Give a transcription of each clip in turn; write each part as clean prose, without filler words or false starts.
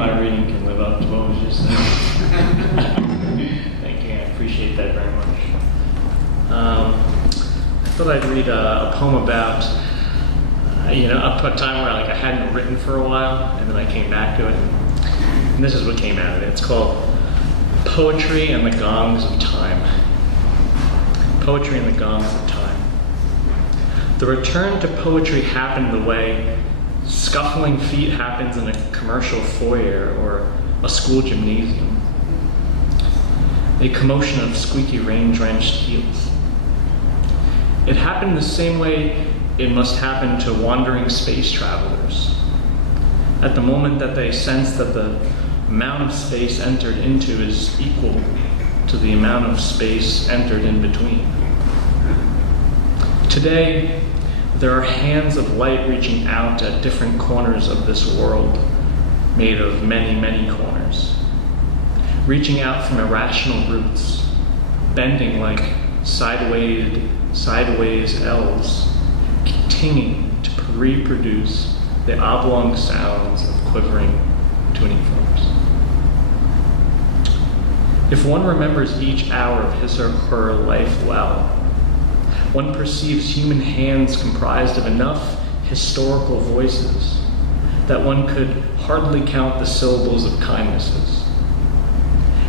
my reading can live up to what was just said. Thank you, I appreciate that very much. I thought I'd read a poem about, up to a time where I hadn't written for a while, and then I came back to it. And this is what came out of it. It's called Poetry and the Gongs of Time. Poetry and the Gongs of Time. The return to poetry happened the way scuffling feet happens in a commercial foyer or a school gymnasium. A commotion of squeaky rain-drenched heels. It happened the same way it must happen to wandering space travelers. At the moment that they sense that the amount of space entered into is equal to the amount of space entered in between. Today, there are hands of light reaching out at different corners of this world, made of many, many corners. Reaching out from irrational roots, bending like sideways L's, continuing to reproduce the oblong sounds of quivering tuning forks. If one remembers each hour of his or her life well, one perceives human hands comprised of enough historical voices that one could hardly count the syllables of kindnesses.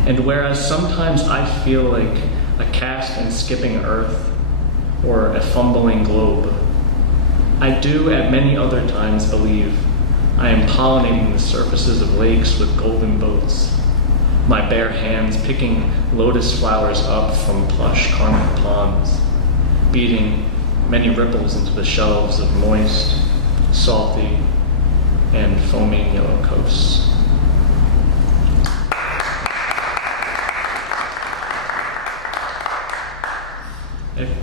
And whereas sometimes I feel like a cast and skipping earth or a fumbling globe, I do at many other times believe I am pollinating the surfaces of lakes with golden boats, my bare hands picking lotus flowers up from plush carmel ponds, beating many ripples into the shelves of moist, salty, and foaming yellow coasts.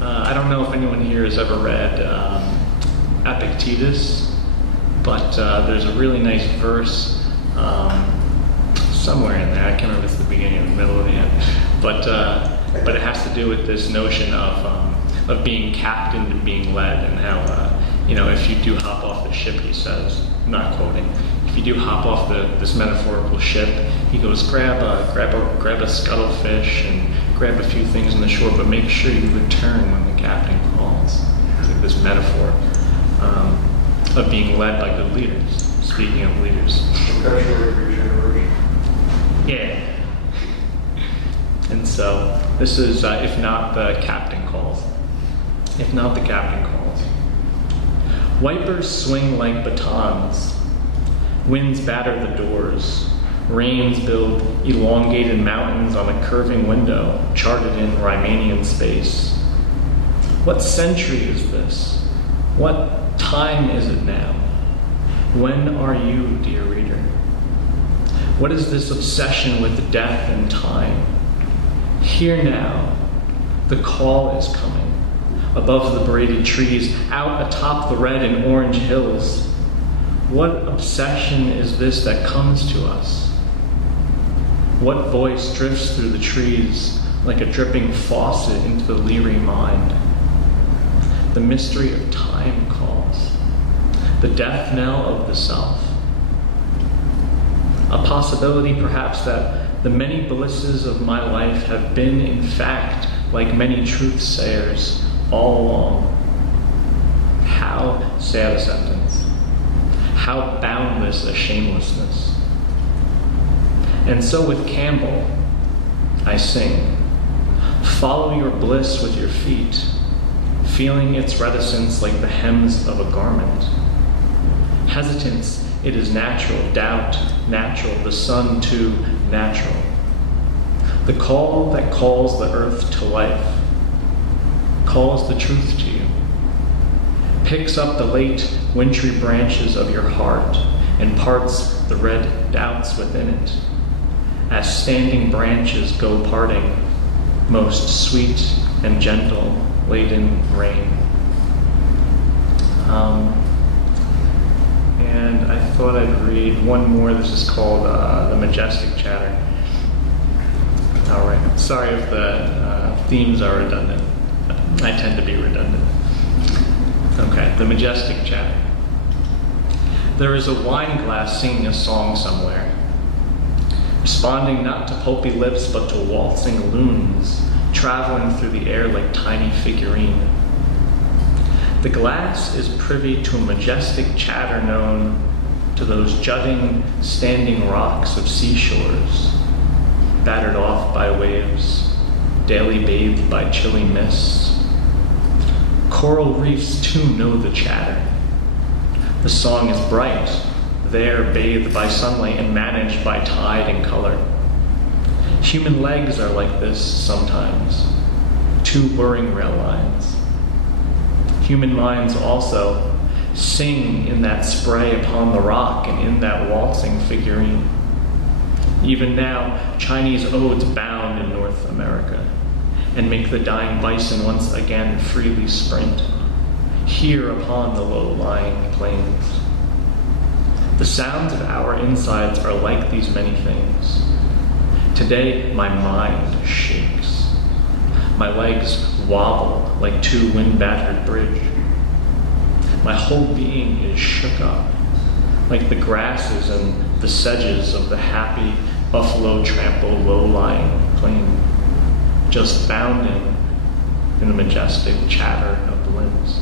I don't know if anyone here has ever read Epictetus, but there's a really nice verse somewhere in there. I can't remember if it's the beginning or the middle of the end, but it has to do with this notion of being captained and being led, and how if you do hop off the ship, he says, I'm not quoting, if you do hop off this metaphorical ship, he goes, grab a scuttlefish and grab a few things on the shore, but make sure you return when the captain calls. It's like this metaphor of being led by good leaders. Speaking of leaders. Yeah. And so this is if not the captain calls. If not the captain calls. Wipers swing like batons. Winds batter the doors. Rains build elongated mountains on a curving window charted in Riemannian space. What century is this? What time is it now? When are you, dear reader? What is this obsession with death and time? Here now, the call is coming. Above the braided trees, out atop the red and orange hills. What obsession is this that comes to us? What voice drifts through the trees like a dripping faucet into the leery mind? The mystery of time calls. The death knell of the self. A possibility perhaps that the many blisses of my life have been in fact like many truth-sayers all along. How sad a sentence. How boundless a shamelessness. And so with Campbell, I sing, follow your bliss with your feet, feeling its reticence like the hems of a garment. Hesitance, it is natural, doubt, natural, the sun too, natural. The call that calls the earth to life, calls the truth to you, picks up the late wintry branches of your heart and parts the red doubts within it, as standing branches go parting, most sweet and gentle, laden rain. And I thought I'd read one more. This is called The Majestic Chatter. All right. Sorry if the themes are redundant. I tend to be redundant. Okay, The Majestic Chatter. There is a wine glass singing a song somewhere, responding not to pulpy lips but to waltzing loons, traveling through the air like tiny figurine. The glass is privy to a majestic chatter known to those jutting, standing rocks of seashores, battered off by waves, daily bathed by chilly mists. Coral reefs too know the chatter. The song is bright, there bathed by sunlight and managed by tide and color. Human legs are like this sometimes, two whirring rail lines. Human minds also sing in that spray upon the rock and in that waltzing figurine. Even now, Chinese odes bound in North America and make the dying bison once again freely sprint, here upon the low-lying plains. The sounds of our insides are like these many things. Today, my mind shakes. My legs wobble like two wind-battered bridge. My whole being is shook up, like the grasses and the sedges of the happy buffalo-trampled low-lying plain, just bounding in the majestic chatter of the winds.